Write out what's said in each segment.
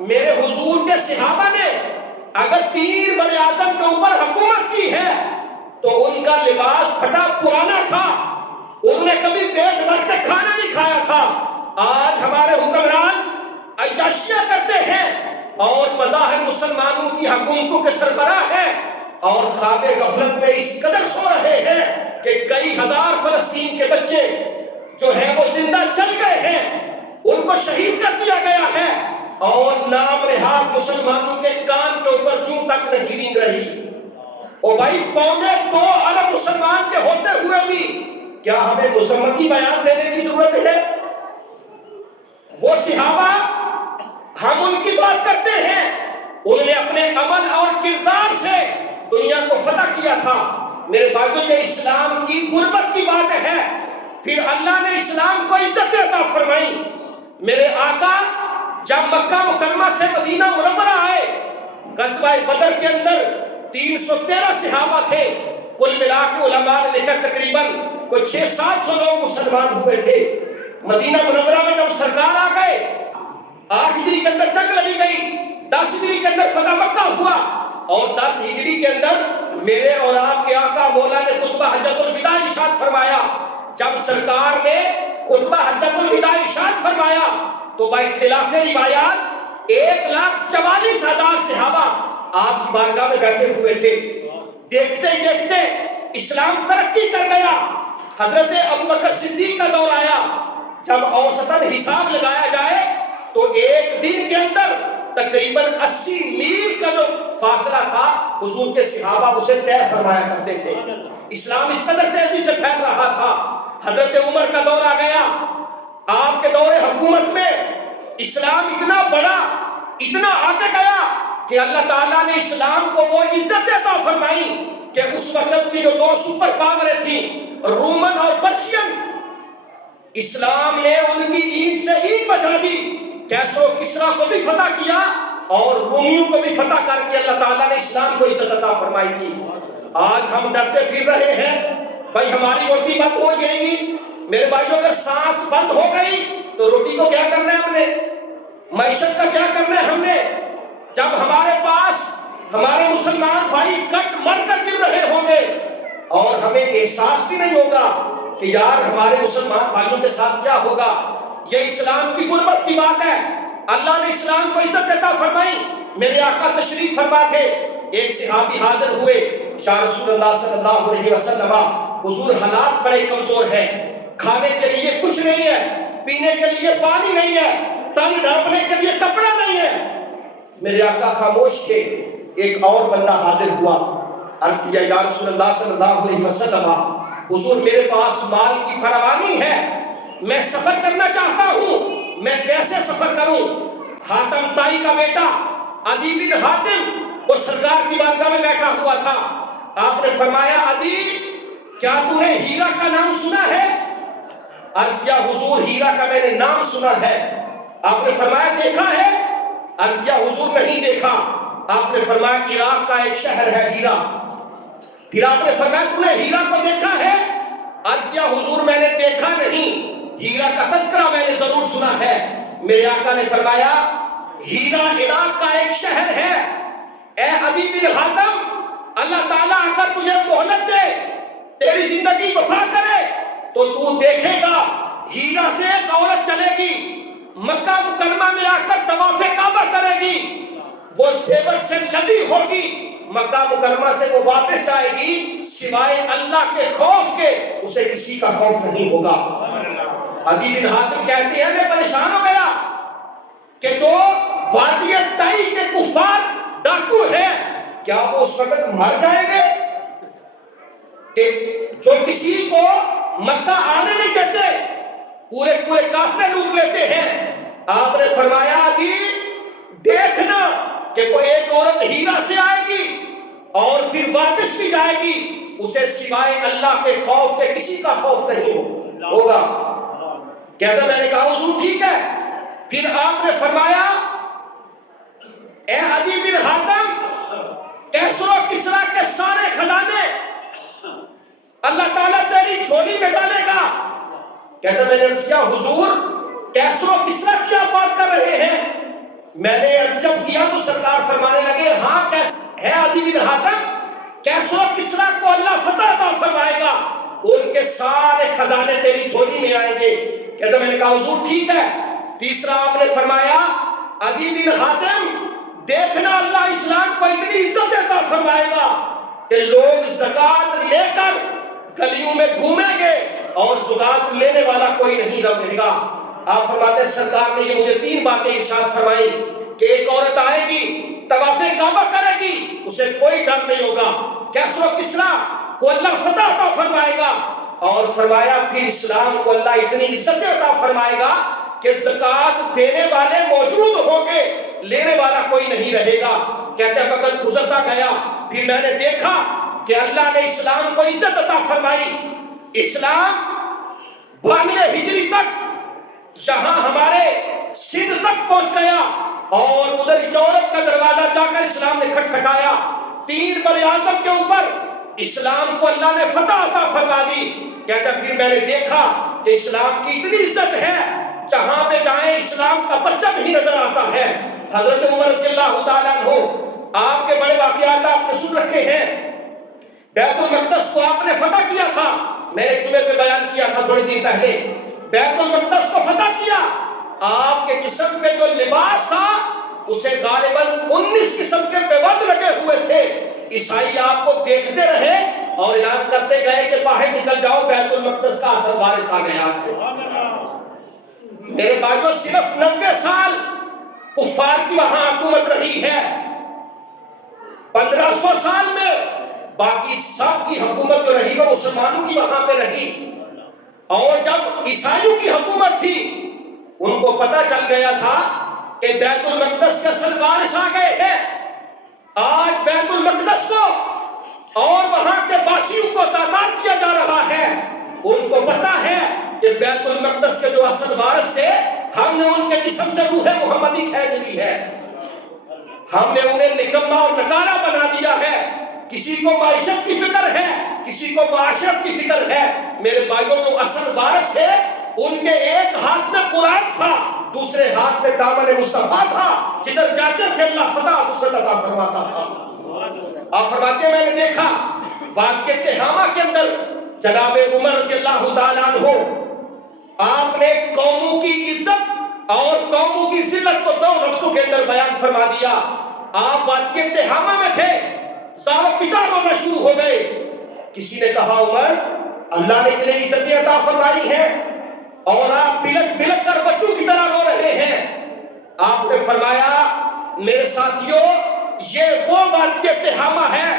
میرے حضور کے صحابہ نے اگر 3 بر اعظم کے اوپر حکومت کی ہے تو ان کا لباس پھٹا پرانا تھا، انہوں نے کبھی پیٹ بھر کے کھانا نہیں کھایا تھا۔ آج ہمارے حکمران عیاشیاں کرتے ہیں اور بظاہر مسلمانوں کی حکومتوں کے سربراہ ہیں اور خواب غفلت میں اس قدر سو رہے ہیں کہ کئی ہزار فلسطین کے بچے جو ہیں وہ زندہ چل گئے ہیں، ان کو شہید کر دیا گیا ہے اور نام نہاد مسلمانوں کے کان کے اوپر جوں تک نہیں رنگ رہی۔ او بھائی، 2.25 ارب مسلمان کے ہوتے ہوئے بھی کیا ہمیں مذمتی بیان دینے کی ضرورت ہے؟ وہ صحابہ ہم ان کی بات کرتے ہیں، انہوں نے اپنے عمل اور کردار سے دنیا کو فتح کیا تھا۔ میرے بھائیو، یہ اسلام کی غربت کی بات ہے، پھر اللہ نے اسلام کو عزت عطا فرمائی۔ میرے آقا جب مکہ مکرمہ سے مدینہ منورہ آئے، غزوہ بدر کے اندر 313 صحابہ تھے، کل ملا کے علماء نے لکھا تقریباً کوئی 600-700 لوگ مسلمان ہوئے تھے۔ مدینہ منورہ میں جب سرکار آ گئے، 8 ہجری کے اندر جنگ لگی گئی، 10 ہجری کے اندر فتح مکہ ہوا اور 10 ہجری کے اندر میرے اور آپ کے آقا مولا نے خطبہ حجۃ الوداع ارشاد فرمایا۔ جب سرکار نے خطبہ حجۃ الوداع ارشاد فرمایا تو با اختلاف روایات 1,44,000 صحابہ آپ کی بارگاہ میں بیٹھے ہوئے تھے۔ دیکھتے ہی دیکھتے اسلام ترقی کر گیا۔ حضرت ابوبکر صدیق کا دور آیا، جب اوسطاً حساب لگایا جائے تو ایک دن کے اندر تقریباً 80 میل کا جو فاصلہ تھا حضور کے صحابہ اسے طے فرمایا کرتے تھے۔ اسلام اس قدر تیزی سے پھیل رہا تھا۔ حضرت عمر کا دور آ گیا، آپ کے دور حکومت میں اسلام اتنا بڑا، اتنا آگے گیا کہ اللہ تعالیٰ نے اسلام کو وہ عزت عطا فرمائی کہ اس وقت کی جو 2 سپر پاوریں تھیں، رومن اور پرشین، اسلام نے ان کی اینٹ سے اینٹ بچا دی۔ کیسرو کسرا کو بھی فتح کیا اور رومیوں کو بھی فتح کر کے اللہ تعالیٰ نے اسلام کو عزت عطا فرمائی تھی۔ آج ہم ڈرتے پھر رہے ہیں، بھائی ہماری روٹی بند ہو جائے گی۔ میرے بھائیوں، اگر سانس بند ہو گئی تو روٹی کو کیا کرنا ہے ہم نے؟ معیشت کا کیا کرنا ہے ہم نے؟ جب ہمارے پاس ہمارے مسلمان بھائی کٹ مر کر گر رہے ہوں گے اور ہمیں احساس بھی نہیں ہوگا کہ یار ہمارے مسلمان بھائیوں کے ساتھ کیا ہوگا۔ یہ اسلام کی غربت کی بات ہے۔ اللہ نے اسلام کو عزت عطا فرمائی۔ میرے آقا تشریف فرما تھے، ایک صحابی حاضر ہوئے، یا رسول اللہ صلی اللہ علیہ وسلم، حضور حالات بڑے کمزور ہیں، کھانے کے لیے کچھ نہیں ہے، پینے کے لیے پانی نہیں ہے، تن ڈھانپنے کے لیے کپڑا نہیں ہے۔ میرے آقا خاموش تھے۔ ایک اور بندہ حاضر ہوا، عرض کیا یا رسول اللہ صلی اللہ علیہ وسلم، حضور میرے پاس مال کی فراوانی ہے، میں سفر کرنا چاہتا ہوں، میں کیسے سفر کروں؟ حاتم طائی کا بیٹا عدی بن حاتم وہ سرکار کی بارگاہ میں بیٹھا ہوا تھا۔ آپ نے فرمایا عدی، کیا تم نے ہیرا کا نام سنا ہے؟ عرض کیا حضور ہیرا کا میں نے نام سنا ہے۔ آپ نے فرمایا دیکھا ہے؟ عرض کیا حضور نہیں دیکھا۔ آپ نے فرمایا عراق کا ایک شہر ہے ہیرا۔ پھر آپ نے فرمایا تم نے ہیرا کو دیکھا ہے؟ عرض کیا حضور میں نے دیکھا نہیں، ہیرا کا تذکرہ میں نے ضرور سنا ہے۔ میرے آقا نے فرمایا ہیرا عراق کا ایک شہر ہے، اے عدی بن حاتم، اللہ تعالیٰ اگر تجھے مہلت دے، تیری زندگی وفا کرے تو تو دیکھے گا ہیرا سے ایک عورت چلے گی، مکہ مکرمہ میں آ کر طواف کعبہ کرے گی، وہ زیور سے لدی ہوگی، مکہ مکرمہ سے وہ واپس آئے گی، سوائے اللہ کے خوف کے اسے کسی کا خوف نہیں ہوگا۔ عدی بن حاتم کہتے ہیں میں پریشان ہو گیا کہ جو وادی طائی کے کفار ڈاکو ہیں کیا وہ اس وقت مر جائیں گے کہ جو کسی کو مکہ آنے نہیں دیتے، پورے قافلے لوٹ لیتے ہیں۔ آپ نے فرمایا عدی دیکھنا کہ کوئی ایک عورت ہیرا سے آئے گی اور پھر واپس بھی جائے گی، اسے سوائے اللہ کے خوف کے کسی کا خوف نہیں ہوگا۔ کہتا میں نے کہا حضور ٹھیک ہے۔ پھر آپ نے فرمایا اے عدی بن حاتم، کیسر و کسرا کے سارے خزانے اللہ تعالیٰ تیری جھولی میں ڈالے گا۔ کہتا میں نے عرض کیا حضور کیسر و کسرا کیا بات کر رہے ہیں؟ میں نے جب کیا تو سرکار فرمانے لگے ہاں ہے عدی بن حاتم، کیسر و کسریٰ کو اللہ فتح عطا فرمائے گا، ان کے سارے خزانے تیری جھولی میں آئیں گے۔ کہتا میں نے کہا حضور ٹھیک ہے۔ تیسرا آپ نے فرمایا عدی بن حاتم دیکھنا اللہ اسلام کو اتنی عزت عطا فرمائے گا کہ لوگ زکوٰۃ لے کر گلیوں میں گھومیں گے اور زکوٰۃ لینے والا کوئی نہیں رہے گا۔ آپ فرماتے ہیں سرکار نے یہ مجھے 3 باتیں ارشاد فرمائی کہ ایک عورت آئے گی طواف کعبہ کرے گی، اسے کوئی ڈر نہیں ہوگا، کیسر و کسریٰ کو اللہ فتح عطا فرمائے گا، اور فرمایا پھر اسلام کو اللہ اتنی عزت عطا فرمائے گا کہ زکوٰۃ دینے والے موجود ہوں گے، لینے والا کوئی نہیں رہے گا۔ کہتے ہیں وقت گزرتا گیا، پھر میں نے دیکھا کہ اللہ نے اسلام کو عزت عطا فرمائی۔ اسلام 92 ہجری تک یہاں ہمارے سندھ تک پہنچ گیا، اور ادھر یورپ کا دروازہ جا کر اسلام نے کھٹکھٹایا۔ 3 بر اعظم کے اوپر اسلام کو اللہ نے فتح عطا فرما دی۔ کہتا پھر میں نے دیکھا کہ اسلام کی اتنی عزت ہے، جہاں پہ جائیں اسلام کا پرچم ہی نظر آتا ہے۔ حضرت عمر رضی اللہ تعالیٰ عنہ، آپ کے بڑے واقعات آپ نے سن رکھے ہیں۔ بیت المقدس کو آپ نے فتح کیا تھا، میں نے جمعے پہ بیان کیا تھا تھوڑے دن پہلے۔ بیت المقدس کو فتح کیا، آپ کے جسم پہ جو لباس تھا اسے غالباً 19 قسم کے پیوند لگے ہوئے تھے۔ عیسائی آپ کو دیکھتے رہے اور اعلان کرتے گئے کہ باہر نکل جاؤ، بیت المقدس کا اثر بارش آ گیا۔ میرے بھائیوں صرف 90 سال کفار کی وہاں حکومت رہی ہے، 1500 سال میں باقی سب کی حکومت جو رہی وہ مسلمانوں کی وہاں پہ رہی۔ اور جب عیسائیوں کی حکومت تھی، ان کو پتہ چل گیا تھا کہ بیت المقدس کے اثر بارش آ گئے ہیں۔ آج بیت المقدس کو اور وہاں کے باسیوں کو تعداد کیا جا رہا ہے۔ ان کو پتا ہے کہ بیت المقدس کے جو اصل وارث تھے، ہم نے ان کے جسم سے روح محمدی کھینچ لی ہے، ہم نے انہیں نکما اور نکارا بنا دیا ہے۔ کسی کو معیشت کی فکر ہے، کسی کو معاشرت کی فکر ہے۔ میرے بھائیوں جو اصل وارث تھے، ان کے ایک ہاتھ میں قرآن تھا، دوسرے ہاتھ میں دامن مصطفیٰ تھا، جدھر جاتے تھے اللہ فتح نصرت عطا فرماتا تھا۔ آپ فرماتے ہیں میں نے دیکھا واقعہ تہامہ کے اندر جناب عمر رضی اللہ تعالیٰ عنہ، آپ نے قوموں کی عزت اور قوموں کی ذلت کو 2 لفظوں کے اندر بیان فرما دیا۔ آپ واقعہ تہامہ میں تھے، زار و پیکار ہونا شروع ہو گئے۔ کسی نے کہا عمر اللہ نے اتنی عزتیں عطا فرمائی ہیں اور آپ بلک بلک کر بچوں کی طرح رو رہے ہیں۔ آپ نے فرمایا میرے ساتھیوں، یہ وہ واقعہ تہامہ ہے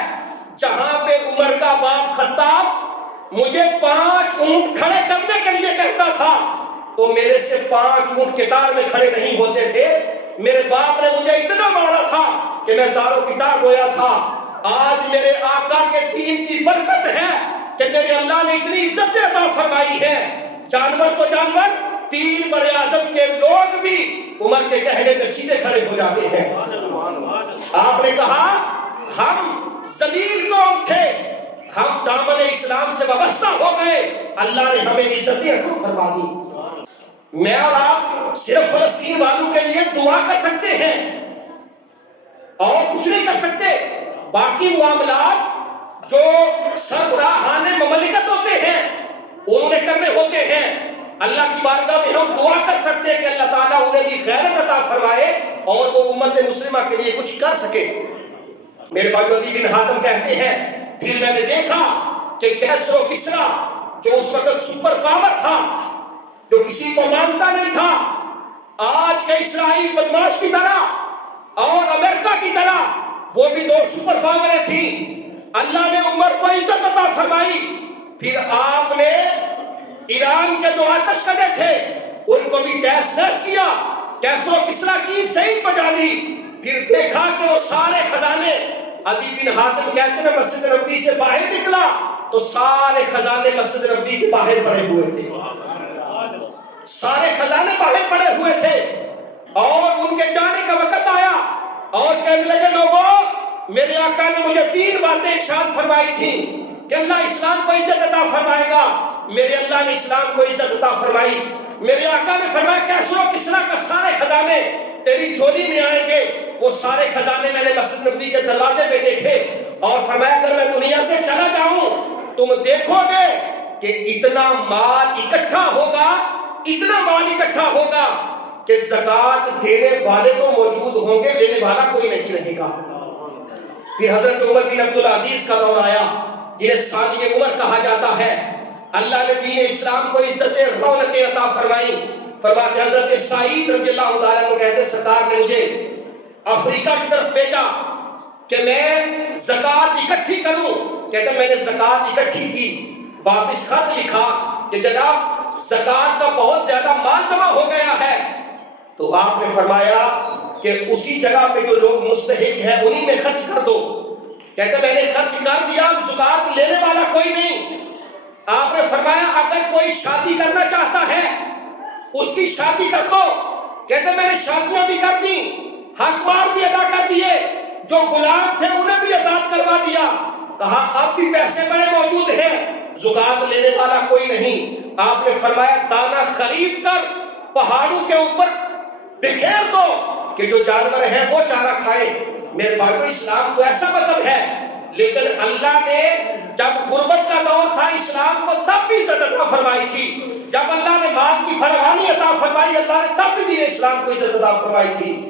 جہاں پہ عمر کا باپ خطاب مجھے 5 اونٹ کھڑے کرنے کے لیے کہتا تھا، تو میرے سے 5 اونٹ قطار میں کھڑے نہیں ہوتے تھے۔ میرے باپ نے مجھے اتنا مارا تھا کہ میں زاروں قطار رویا تھا۔ آج میرے آقا کے دین کی برکت ہے کہ میرے اللہ نے اتنی عزت عطا فرمائی ہے، جانور تو جانور، 3 بر اعظم کے لوگ بھی عمر کے کہنے پہ سیدھے کھڑے ہو جاتے ہیں۔ آپ نے کہا ہم ذلیل قوم تھے، ہم دامن اسلام سے وابستہ ہو گئے، اللہ نے ہمیں عزتیں عطا فرما دی۔ میں اور آپ صرف فلسطین والوں کے لیے دعا کر سکتے ہیں اور کچھ نہیں کر سکتے۔ باقی معاملات جو سربراہان مملکت ہوتے ہیں انہوں نے کرنے ہوتے ہیں، اللہ کی بارگاہ میں ہم دعا کر سکتے ہیں کہ اللہ تعالیٰ انہیں بھی غیرت عطا فرمائے اور وہ امت مسلمہ کے لیے کچھ کر سکے۔ میرے بھائی عدی بن حاتم کہتے ہیں پھر میں نے دیکھا کہ کیسر و کسریٰ جو اس وقت سپر پاور تھا، جو کسی کو مانتا نہیں تھا، آج کے اسرائیل بدماش کی طرح اور امریکہ کی طرح وہ بھی 2 سپر پاوریں تھیں، اللہ نے عمر کو عزت عطا فرمائی۔ پھر آپ نے ایران کے 2 آتش کدے تھے ان کو بھی تہس نہس کیا، کیسر و کسریٰ کی صحیح بجا دی۔ پھر دیکھا کہ وہ سارے خزانے، عدی بن حاتم کہتے ہیں مسجد نبوی سے باہر نکلا تو سارے خزانے مسجد نبوی کے باہر پڑے ہوئے تھے، سارے خزانے باہر پڑے ہوئے تھے۔ اور ان کے جانے کا وقت آیا اور کہنے لگے لوگوں میرے آقا نے مجھے 3 باتیں ارشاد فرمائی تھیں کہ اللہ اسلام کو عزت عطا فرمائے گا۔ میرے اللہ نے اسلام کو عزت عطا فرمائی۔ میرے آقا نے فرمایا کیسر و کسریٰ کا سارے خزانے تیری جھولی میں آئیں گے۔ وہ سارے خزانے میں نے مسجد نبوی کے دروازے پہ دیکھے اور فرمایا اگر میں دنیا سے چلا جاؤں تم دیکھو گے کہ اتنا مال اکٹھا ہوگا کہ زکات دینے والے تو موجود ہوں گے، لینے والا کوئی نہیں رہے گا۔ پھر حضرت عمر بن عبدالعزیز کا دور آیا جنہیں ثانی عمر کہا جاتا ہے۔ اللہ نے دین اسلام کو عزت رونق عطا فرمائی۔ فرماتے حضرت سعید رضی اللہ تعالیٰ عنہ کہتے سرکار نے مجھے افریقہ کی طرف بھیجا کہ میں زکات اکٹھی کروں۔ کہتے میں نے زکات اکٹھی کی، واپس خط لکھا کہ جناب زکات کا بہت زیادہ مال جمع ہو گیا ہے۔ تو آپ نے فرمایا کہ اسی جگہ پہ جو لوگ مستحق ہیں انہی میں خرچ کر دو۔ کہتے میں نے خرچ کر دیا، زکات لینے والا کوئی نہیں۔ آپ نے فرمایا اگر کوئی شادی کرنا چاہتا ہے اس کی شادی کر دو۔ کہتے میں نے شادیاں بھی کر دی، حق مال بھی ادا کر دیے، جو غلام تھے انہیں بھی آزاد کروا دیا۔ کہا اب بھی پیسے بڑے موجود ہیں، زکات لینے والا کوئی نہیں۔ آپ نے فرمایا دانہ خرید کر پہاڑوں کے اوپر بکھیر دو کہ جو جانور ہیں وہ چارہ کھائیں۔ میرے بھائیو اسلام تو ایسا مذہب ہے، لیکن اللہ نے جب غربت کا دور تھا اسلام کو تب بھی عزت عطا فرمائی تھی۔ جب اللہ نے مال کی فراوانی عطا فرمائی اللہ نے تب بھی دین اسلام کو عزت عطا فرمائی تھی۔